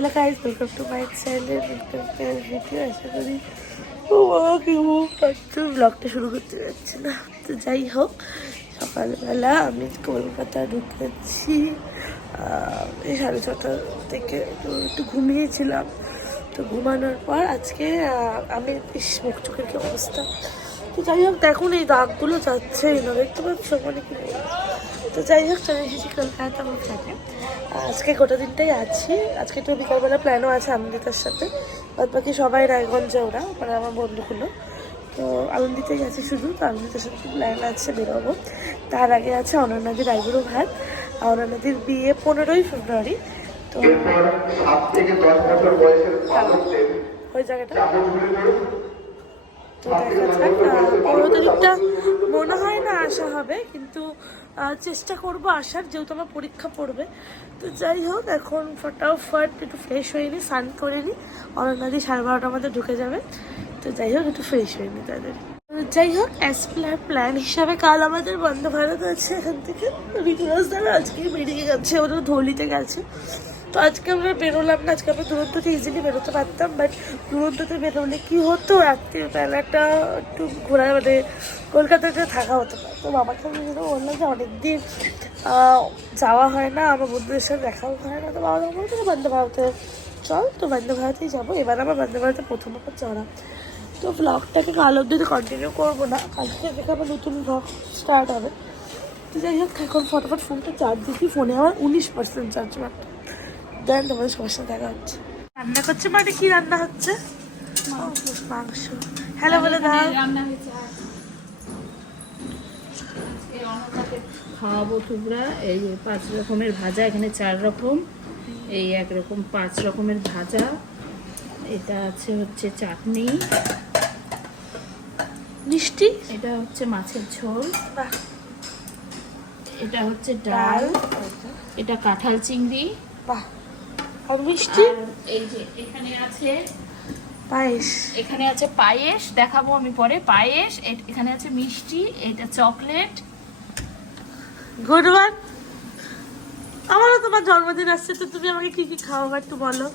Hello guys, welcome to my channel, welcome to video. আশা করি ব্লগটা শুরু করতে যাচ্ছি না। তো যাই হোক, সকালবেলা আমি কলকাতা ঢুকেছি এই 6:30 থেকে। তো একটু ঘুমিয়েছিলাম। তো ঘুমানোর পর আজকে আমি মুখ চোখের কি অবস্থা। তো যাই হোক, দেখুন এই দাগগুলো যাচ্ছেই না, দেখতে পাচ্ছ মানে কি। তো যাই হোক, চলে এসেছি কলকাতা আমার সাথে। আজকে গোটা দিনটাই আছি। আজকে একটু বিকালবেলা প্ল্যানও আছে আনন্দিতার সাথে। বাদ বাকি সবাই রায়গঞ্জে, ওরা মানে আমার বন্ধুগুলো। তো আনন্দিতাই আছে শুধু। তো আনন্দিতার সাথে প্ল্যান আছে বেরোবো। তার আগে আছে অনন্যাদির আইবুড়ো ভাত। অনন্যাদির বিয়ে 15ই ফেব্রুয়ারি। তো ওই জায়গাটা তো দেখা যাক। 15 তারিখটা মনে হয় না আসা হবে, কিন্তু চেষ্টা করবো আসার, যেহেতু আমার পরীক্ষা পড়বে। তো যাই হোক, এখন ফটাফট একটু ফ্রেশ হয়ে নিই, স্নান করে নিই। অনন্যাদি 12:30টার মধ্যে ঢুকে যাবে। তো যাই হোক, একটু ফ্রেশ হয়ে নিই তাদের। যাই হোক, অ্যাজ প্ল্যান হিসাবে কাল আমাদের বন্দে ভারত আছে। এখান থেকে ঋতুরাজ দ্বারা আজকেই বেরিয়ে গেছে, ওরা ধলিতে গেছে। তো আজকে আমরা বেরোলাম না। আজকে আমরা দুরন্ততে ইজিলি বেরোতে পারতাম, বাট দুরন্ততে বেরোলে কি হতো, রাত্রিবেলাটা একটু ঘোরা মানে কলকাতাতে থাকা হতো না। তো বাবাকে আমি যেটা বললাম যে অনেকদিন যাওয়া হয় না, আমার বন্ধুদের সাথে দেখাও হয় না। তো বাবা বলতো বন্দে ভারতে চল। তো বন্দে ভারতেই যাবো। এবার আমার বন্দে ভারতে প্রথমবার চড়া। তো ব্লগটাকে কাল অবধি কন্টিনিউ করবো না, কালকে থেকে আবার নতুন ব্লগ স্টার্ট হবে। তো যাই হোক, এখন ফটাফট ফোনটা চার্জ দিচ্ছি। ফোনে আমার 19% চার্জ মাত্র। দেন তোমাদের সবার সাথে দেখা হচ্ছে। রান্না করছে মানে কি রান্না হচ্ছে? মাংস। হ্যালো বলে দাও। খাওয়াবো তোমরা। এই 5 রকমের ভাজা, এখানে 4 রকম, এই 1 রকম 5 রকমের ভাজা। এটা হচ্ছে চাটনি, মিষ্টি, এটা হচ্ছে মাছের ঝোল, বাহ, এটা হচ্ছে ডাল, এটা কাঁঠাল চিংড়ি, বাহ, আর মিষ্টি। আর এই যে এখানে আছে পায়েস। এখানে আছে পায়েস, দেখাবো আমি পরে। পায়েস, এখানে আছে মিষ্টি, এটা চকলেট। Good one. আমারও তোমার জন্মদিন আসছে, তো তুমি আমাকে কি কি খাওয়াবে একটু বলো।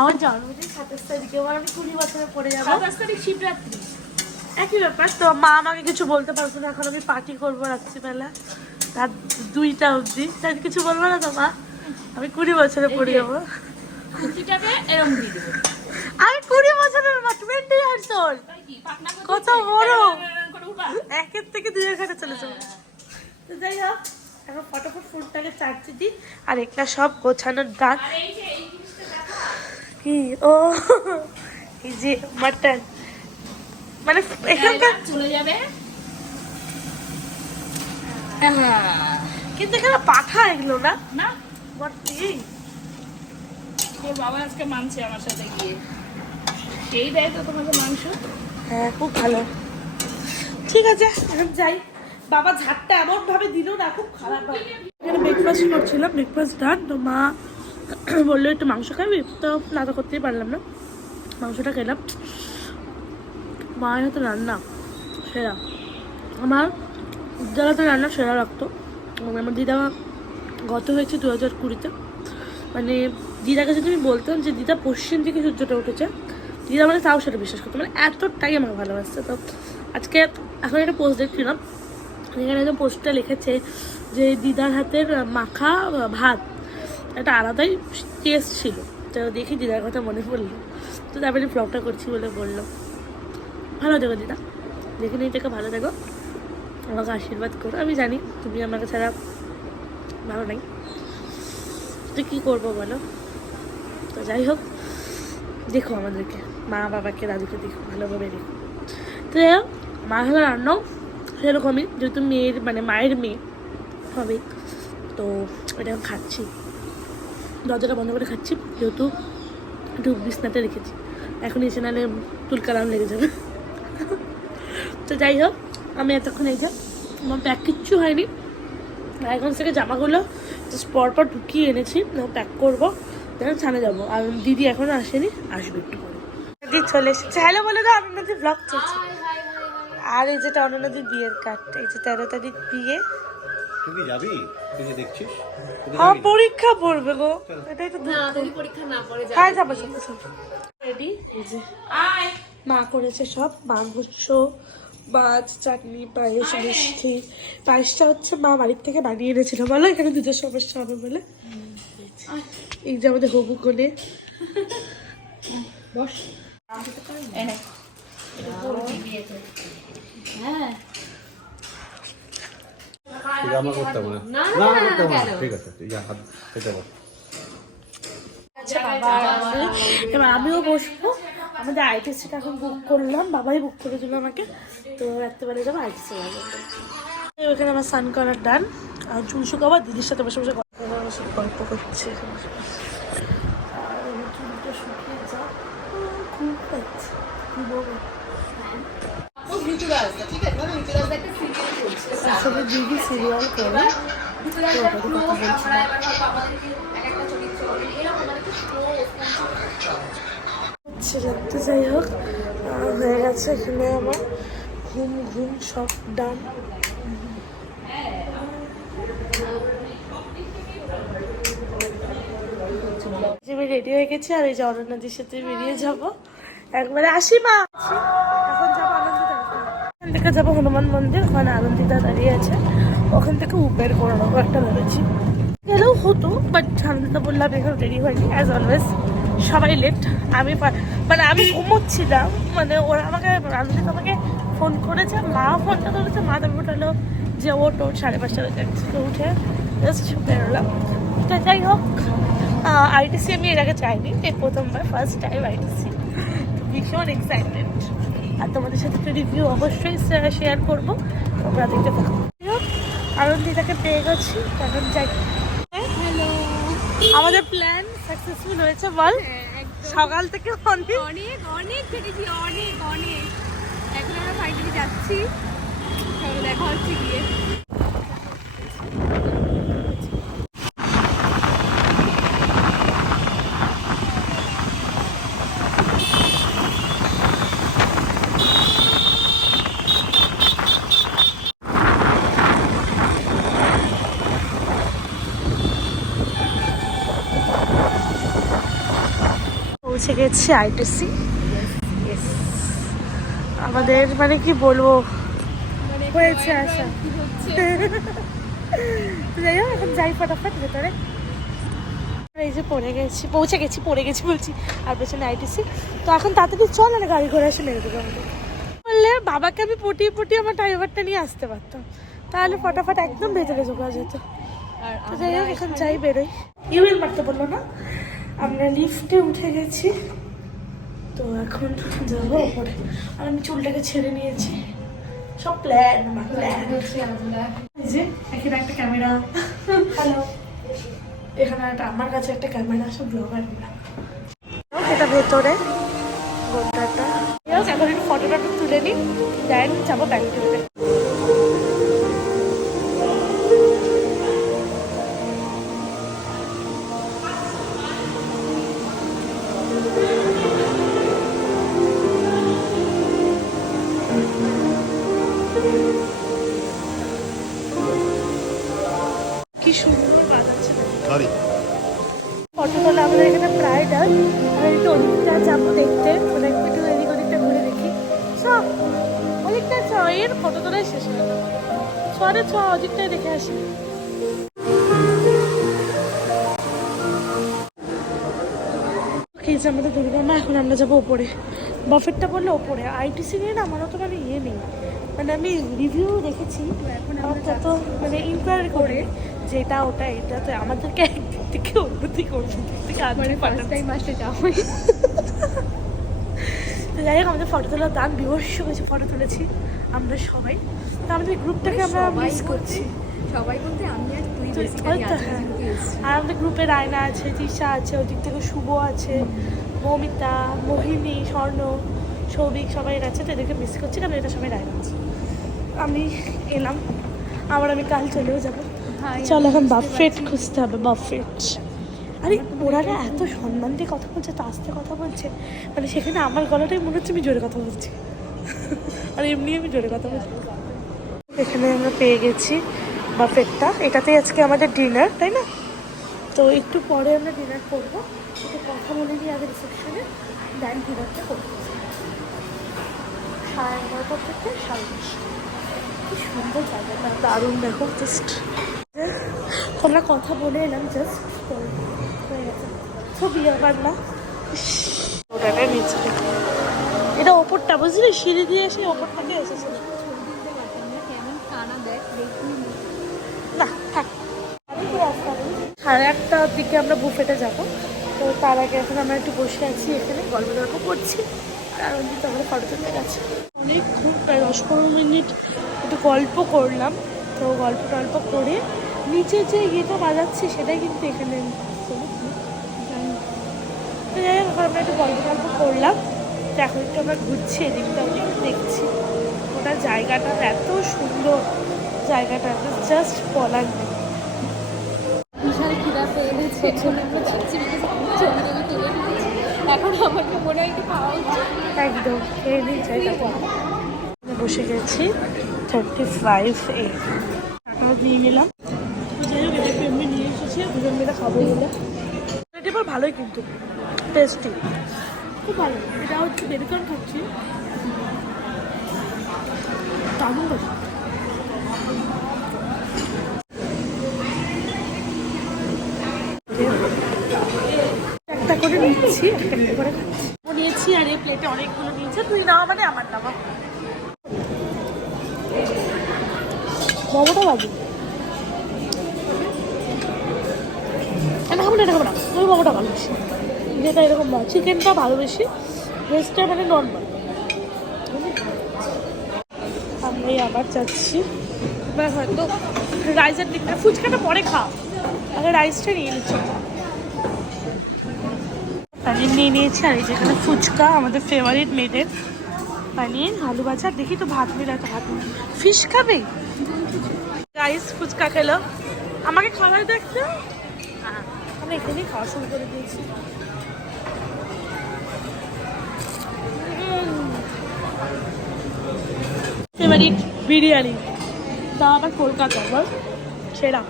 আমার জন্মদিন 27 তারিখে, এবার আমি 20 বছরে পড়ে যাবো। 27 তারিখ শিবরাত্রি, একই ব্যাপার। তো মা আমাকে কিছু বলতে পারছো না, এখন আমি পার্টি করবো রাত্রিবেলা রাত 2টা অবধি। তাই কিছু বলবো না তো মা? আমি 20 বছরে পড়ে যাবো। কুচিটাকে এরকম দিয়ে দেবো। আমি 20 বছরের মা, 20 ইয়ার্স ওল্ড। কত বড়! 1 থেকে 2 ঘাটে চলে যাবো। তো যাই হোক, এখন ফটাফট ফোনটাকে চার্জে দিই। আর একটা সব গোছানোর ডাক। কি ও, এই যে মাটন, মানে এখানকার চলে যাবে। কিন্তু এখানে পাঠা এগুলো না। না, এই তোর বাবা আজকে মানছে আমার সাথে গিয়ে, সেই দেয় তো তোমাকে মাংস। হ্যাঁ, খুব ভালো। ঠিক আছে, এখন যাই। বাবা ঝাড়টা এমন ভাবে দিল না, খুব খারাপ হয়। এখানে ব্রেকফাস্ট করছিলাম, ব্রেকফাস্ট ডান। তো মা বললো একটু মাংস খাবি, তো না তো করতেই পারলাম না, মাংসটা খেলাম। মায়ের হয়তো রান্না সেরা, আমার দিদার রান্না সেরা রাখতো। মানে আমার দিদা গত হয়েছে 2020-তে। মানে দিদার কাছে তুমি বলতাম যে দিদা পশ্চিম দিকে সূর্যটা উঠেছে, দিদা মানে তাও সেটা বিশ্বাস করতো, মানে এতটাই আমাকে ভালোবাসছে। তো আজকে এখন একটা পোস্ট দেখছিলাম, এখানে একদম পোস্টটা লিখেছে যে দিদার হাতের মাখা ভাত একটা আলাদাই টেস্ট ছিল। তো দেখি দিদার কথা মনে পড়লো, তো তারপরে ব্লগটা করছি বলে বললো। ভালো থেকো দিদা, দেখে নিই থেকে ভালো থেকো, আমাকে আশীর্বাদ করো। আমি জানি তুমি আমাকে ছাড়া ভালো নাই, তো কী করবো বলো। তো যাই হোক, দেখো আমাদেরকে, মা বাবাকে দাদুকে দেখো, ভালোভাবে দেখো। তো যাই হোক, মা হলো রান্নাও সেরকমই, যেহেতু মেয়ের মানে মায়ের মেয়ে হবে। তো এটা খাচ্ছি, দরজাটা বন্ধ করে খাচ্ছি, যেহেতু একটু বিছনাতে রেখেছি। এখন এসে নাহলে তুলকালাম লেগে যাবে। তো যাই হোক, আমি এতক্ষণ এই যে আমার প্যাক কিচ্ছু হয়নি, রায়গঞ্জ থেকে জামাগুলো জাস্ট পরপর ঢুকিয়ে এনেছি, প্যাক করবো, যেন ছানে যাবো। আর দিদি এখনো আসেনি, আসবে একটু করে। দিদি চলে এসেছে, হ্যালো বলে দাও। অনন্যাদির ব্লগ চলছে। আর এই যেটা অনন্যাদির বিয়ের কার্ড, এই যে 13 তারিখ বিয়ে, তুই কি যাবি? তুই যে দেখছিস আমার পরীক্ষা পড়বে গো, এটাই তো না দুঃখ। যদি পরীক্ষা না পড়ে যায় হ্যাঁ যাবো যাবো রেডি। এই যে মা করেছে সব মাংস, মাছ, চাটনি, পায়েস, মিষ্টি। পায়েসটা হচ্ছে মা বাড়ির থেকে বানিয়ে এনেছিল, বলো এখানে দুধের সমস্যা হবে বলে। এই যে আমাদের হবু কোণে বস এনে হ্যাঁ ঠিক আমার করতে হবে না, না না, করতে হবে না। কেন? ঠিক আছে তুই যা হাত খেতে বল। এবার আমিও বসবো। আমাদের আইটিসিটা এখন বুক করলাম, বাবাই বুক করে দিল আমাকে। তো রাত্রেবেলা যাবো আইটিসি। ওখানে আমার স্নান করার ডান, আর চুল শুকাবো। দিদির সাথে বসে বসে গল্প করছে। আর আমার চুলটা শুকিয়ে যা খুব পাচ্ছে, কি বলবো। আসলে দিদি সিরিয়াল করে তো যাই হোক, হয়ে গেছে এখানে আমার ঘুম ঘুম সব ডান। আমি রেডি হয়ে গেছি, আর এই যে অরণ্যদের সাথে বেরিয়ে যাব একবারে। আসি মা, এখন যাবো আনন্দিতা, ওখান থেকে যাবো হনুমান মন্দির, ওখানে আনন্দিতা দাঁড়িয়ে আছে, ওখান থেকে উবের করে নেবো একটা ভেবেছি। গেলেও হতো, বাট আনন্দিতা বললাম এখন রেডি হয়নি, অ্যাজ অলওয়েজ সবাই লেট। আমি মানে আমি ঘুমোচ্ছিলাম, মানে ওরা আমাকে আনন্দিতা আমাকে ফোন করেছে, মা ফোনটা ধরেছে, মা তারপর উঠালো যে ও টোট 5:30 থেকে উঠে জাস্ট বেরোলাম। তো যাই হোক, আইটিসি আমি এর আগে চাইনি, এই প্রথমবার, ফার্স্ট টাইম আইটিসি। ভীষণ এক্সাইটেড, আর তোমাদের সাথে একটা রিভিউ অবশ্যই শেয়ার করবো, তোমরা দেখতে থাকো। আনন্দিতাকে পেয়ে গেছি, এখন যাই। হ্যালো, আমাদের প্ল্যান সাকসেসফুল হয়েছে বল। সকাল থেকে অনেক অনেক অনেক কেটেছি, অনেক অনেক। এখন আমরা ফাইনালি যাচ্ছি, চলো দেখা হচ্ছে গিয়ে। পৌঁছে গেছি আইটিসি। আমাদের মানে কি বলবো, মানে হয়েছে আশা। কি হচ্ছে? যাই হোক, এখন যাই ফটাফট ভেতরে। এই যে পৌঁছে গেছি বলছি, আর পেছনে আইটিসি। তো এখন তাড়াতাড়ি চল, না গাড়ি ঘোড়া এসে মেরে দেবো আমাদের। বললে বাবাকে আমি পটিয়ে আমার ড্রাইভারটা নিয়ে আসতে পারতাম, তাহলে ফটাফট একদম ভেতরে ঢোকা যেত। তো যাই হোক, এখন যাই বেরোই। ইউএল মারতে বললো না, আমরা লিফটে উঠে গেছি। তো এখন যাবো ওপরে, আর আমি চুলটাকে ছেড়ে নিয়েছি। সব প্ল্যান, আমার প্ল্যান। এই যে এখানে একটা ক্যামেরা, হ্যালো, এখানে একটা আমার কাছে একটা ক্যামেরা, সব ব্লগার। এটা ভেতরে গোটাটা। এখন একটু ফটোটা তুলে নিই, দেন যাবো ব্যাংকে। কি সুন্দর বানাচ্ছে সরি ফটো তোলা। আমাদের এখানে প্রায় ডাল, আর একটু ওদিকটা যাবো দেখতে, মানে একটু এদিক ওদিকটা ঘুরে দেখি। সব ওদিকটা চ, এর ফটো তোলাই শেষ হয়ে গেল। ছোয়ারে ছ, ওদিকটাই দেখে আসি। এই যে আমাদের দুর্গা, এখন আমরা যাবো ওপরে। বাফেটটা বললো ওপরে, আইটিসি নিয়ে না আমার তো মানে ইয়ে নেই, মানে আমি রিভিউ দেখেছি, আমার তো মানে ইনকোয়ারি করে যে এটা ওটা এটা, তো আমাদেরকে একদিক থেকে অন্যদিকে মানে ফার্স্ট টাইম আসতে যাওয়া। তো যাই হোক, আমাদের ফটো তোলার দান বিভৎস হয়েছে, ফটো তুলেছি আমরা সবাই। তো আমাদের গ্রুপটাকে আমরা মিস করছি। সবাই বলতে আমি আর তুই তো বেসিক্যালি ওই তো, হ্যাঁ। আর আমাদের গ্রুপে রায়না আছে, তিশা আছে, ওদিক থেকে শুভ আছে, মৌমিতা, মোহিনী, স্বর্ণ, সৌভিক, সবাই আছে। তো এদেরকে মিস করছি, কারণ এটা সবাই রায়না আছে। আমি এলাম, আবার আমি কাল চলেও যাবো। চল এখন বাফেট খুঁজতে হবে, বাফেট। আরে ওরা না এত সম্মান দিয়ে কথা বলছে, তো আস্তে কথা বলছে, মানে সেখানে আমার গলাটাই মনে হচ্ছে আমি জোরে কথা বলছি, আর এমনি আমি জোরে কথা বলছি। এখানে আমরা পেয়ে গেছি বাফেটটা, এটাতেই আজকে আমাদের ডিনার, তাই না? তো একটু পরে আমরা ডিনার করবো, একটু কথা বলে নিই আগে রিসেপশনে, দেন ডিনারটা করবো। 11:30 থেকে 10:30। কি সুন্দর জায়গাটা, দারুণ, দেখো জাস্ট। তো আমরা কথা বলে এলাম জাস্ট, তো হয়ে গেছে। ছবি আবার না, ওটা নিচে, এটা ওপরটা বুঝলি, সিঁড়ি দিয়ে এসে ওপরটাকে এসেছিল। কেমন কানা দেখ, দেখি না থাক, 8:30 দিকে আমরা বুফেটে যাবো। তো তার আগে এখন আমরা একটু বসে আছি এখানে, গল্প করছি। আর অঞ্জিত আমাদের ফটো তুলতে গেছে অনেকক্ষণ, প্রায় 10-15 মিনিট একটু গল্প করলাম। তো গল্প করে নিচে যে ইয়েটা বাজাচ্ছি সেটাই কিন্তু এখানে তো যাই হোক, আমরা একটু গল্প করলাম। তো এখন একটু আমরা ঘুরছি, এদিকটা ওদিক দেখছি। ওটা জায়গাটা এত সুন্দর, জায়গাটা জাস্ট বলার নেই। বিশাল খিদা পেয়ে গেছে, আমরা ছিটছিড়ি ছবি তুলে নিয়েছি। এখন আমার তো মনে হয় একটু খাওয়া উচিত। একদম খেয়ে নিই, যাই তারপর বসে গেছি 35A টাকাও দিয়ে নিলাম। তো যাই হোক, এটা এমনি নিয়ে এসেছি, দুজন মিলে খাবো বলে। এটা এবার ভালোই, কিন্তু টেস্টি, খুব ভালো। এটা হচ্ছে বেবিকর্ন খাচ্ছি, দারুণ কথা। একটা করে নিচ্ছি, একটা করে খাচ্ছি। ও নিয়েছি, আর এই প্লেটে অনেকগুলো নিয়েছে। তুই নাও মানে আমার নামা। মোমোটা বাজে, খাবো না, ওই মোমোটা ভালো বেশি, যেটা এরকম চিকেনটা ভালো বেশি, ভেজটা মানে নর্মাল। আমি আবার যাচ্ছি, এবার হয়তো রাইসের দিকটা, ফুচকাটা পরে খাও, আগে রাইসটা নিয়ে নিচ্ছি। পানির নিয়ে নিয়েছি, আর এই যেখানে ফুচকা, আমাদের ফেভারিট মেয়েদের পানির আলু ভাজা। দেখি তো ভাত মিলাতে, ভাত ফিশ খাবে, রাইস ফুচকা খেলো, আমাকে খাবার দেখতে। আমরা এখানেই খাওয়া শুরু করে দিয়েছি। ফেভারিট বিরিয়ানি, তা আবার কলকাতা, বল সেরা।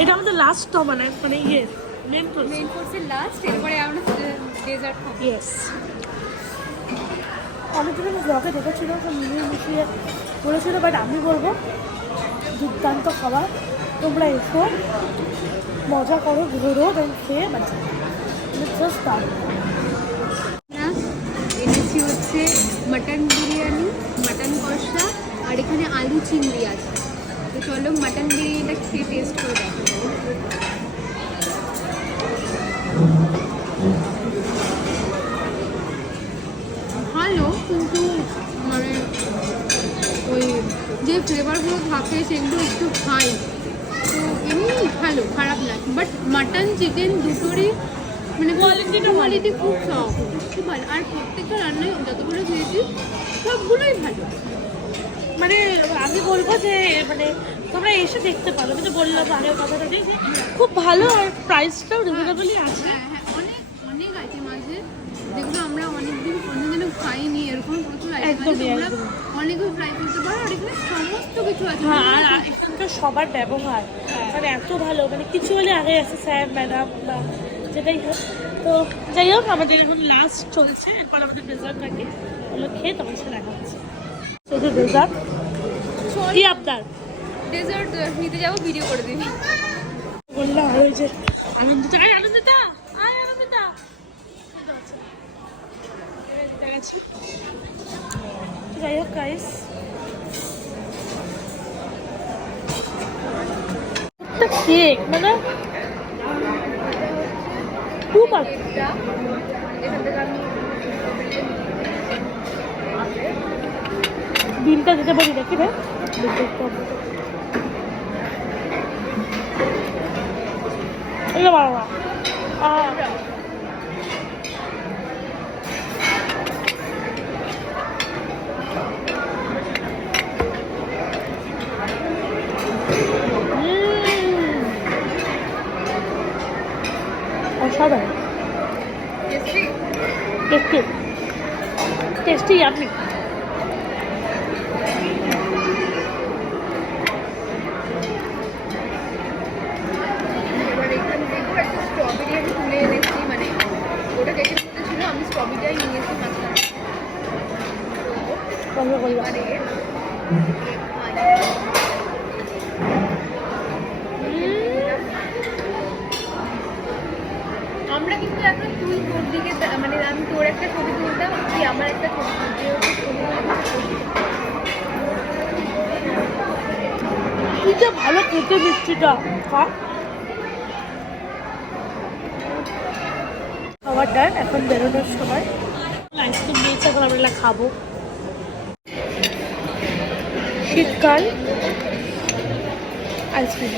এটা আমাদের লাস্ট মানে ইয়ে মেন কোর্স, মেন কোর্সের লাস্ট, এরপরে আমরা ডেজার্ট খাবো। ইয়েস। অনেকদিন আমি ব্লগে দেখেছিল, মিলিয়ে মিশিয়ে বলেছিল, বাট আমি বলবো দুর্দান্ত খাবার। তোমরা এসো, মজা করো, ঘুরো, দেন খেয়ে বাচ্চা জাস্ট দারুণ। আমরা এনেছি হচ্ছে মাটন বিরিয়ানি, মাটন কষা, আর এখানে আলু চিংড়ি আছে। তো চলো মাটন বিরিয়ানিটা খেয়ে টেস্ট করে দেখো। ভালো, কিন্তু মানে ওই যে ফ্লেভারগুলো থাকে সেগুলো একটু হাই। তো এমনি ভালো, খারাপ না, বাট মাটন চিকেন দুটোরই মানে কোয়ালিটি খুব খুব ভালো। আর প্রত্যেকটা রান্নায় যতগুলো খেয়েছি সবগুলোই ভালো। মানে আমি বলবো যে মানে তোমরা এসে দেখতে পারো, আমি তো বললাম আগের কথাটা, যে খুব ভালো, আর প্রাইসটাও রিজনেবলই আছে। হ্যাঁ হ্যাঁ, অনেক অনেক আছে মাঝে, যেগুলো আমরা অনেকদিনও খাইনি, এরকম প্রচুর আইটেম আছে। একদমই, তোমরা একদমই। অনেকও ট্রাই করতে পারো, আর এখানে সমস্ত কিছু আছে। হ্যাঁ, আর এখানকার সবার ব্যবহার মানে এত ভালো, মানে কিছু হলে আগে আছে স্যার ম্যাডাম বা যেটাই হোক। তো যাই হোক, আমাদের এখন লাস্ট চলছে, এরপর আমাদের ডেজার্ট থাকে, ওগুলো খেয়ে তখন সে দেখা হচ্ছে। শুধু ডেজার্ট কি আপনার ডেজার্ট নিতে যাবো, ভিডিও করে দিবি। বললাম, আর ওই যে আনন্দিতা, আনন্দিতা দেখাচ্ছি। যাই হোক গাইস, একটা কেক মানে খুব আর এখান থেকে আমি বিলটা দিতে বলি নাকি রে, বাবা অসাধারণ, টেস্টি আপনি বলো। আমরা কিন্তু এখন তুই তোর দিকে মানে আমি তোর একটা ছবি তুলতাম, তুই আমার একটা ছবি কি যে ভালো খেতে মিষ্টিটা। খাবার ডান, এখন বেরোনোর সময় আইসক্রিম দিয়েছে, এখন আমরা খাবো। শীতকাল আইসক্রিম।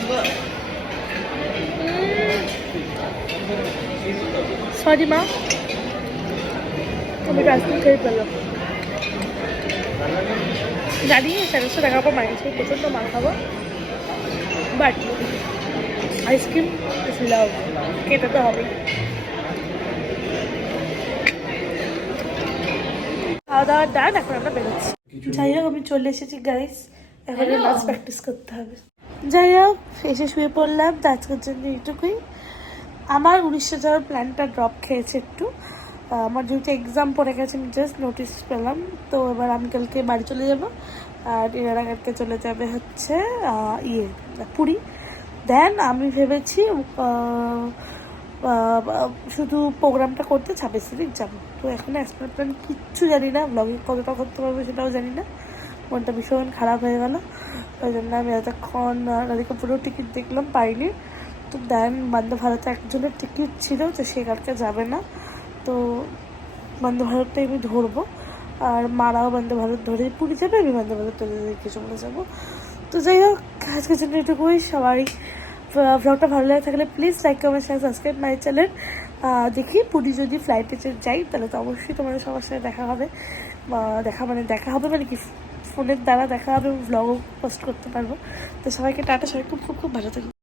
সরি মা, আমি আইসক্রিম খেয়ে পেলাম। জানি 400 টাকার পর মাইনাস প্রচণ্ড মার খাবো, বাট আইসক্রিম লাভ, খেতে তো হবেই। খাওয়া দাওয়া ডান, এখন আমরা বেরোচ্ছি। যাই হোক, আমি চলে এসেছি গাইস, এখন নাচ প্র্যাকটিস করতে হবে। যাই হোক, এসে শুয়ে পড়লাম। তো আজকের জন্য এইটুকুই। আমার উড়িষ্যা যাওয়ার প্ল্যানটা ড্রপ খেয়েছে একটু। আমার যেহেতু এক্সাম পড়ে গেছে, আমি জাস্ট নোটিস পেলাম। তো এবার আমি কালকে বাড়ি চলে যাব, আর এনারা কালকে চলে যাবে হচ্ছে পুরী। দেন আমি ভেবেছি শুধু প্রোগ্রামটা করতে 26 তারিখ যাবো। তো এখন এক্সপ্লেন প্ল্যান কিচ্ছু জানি না, ব্লগিং কতটা করতে পারবো সেটাও জানি না। মনটা ভীষণ খারাপ হয়ে গেল, ওই জন্য আমি এতক্ষণ রাধিকাপুরেও টিকিট দেখলাম, পাইনি। তো দেন বন্দে ভারতে একজনের টিকিট ছিল, তো সে কালকে যাবে না। তো বন্দে ভারতটাই আমি ধরবো, আর মারাও বন্দে ভারত ধরে পুরী যাবে, আমি বন্দে ভারত ধরে কিছু বলে যাবো। তো যাই হোক, আজকের জন্য এটুকুই। সবাই ব্লগটা ভালো লাগে থাকলে please like, comment, share, subscribe my channel. দেখি পুরী যদি ফ্লাইটে যাই তাহলে তো অবশ্যই তোমাদের সবার সাথে দেখা হবে। দেখা হবে মানে কি, ফোনের দ্বারা দেখা হবে, ব্লগও পোস্ট করতে পারবো। তো সবাইকে টাটা, সবাই খুব খুব খুব ভালো থাকবে।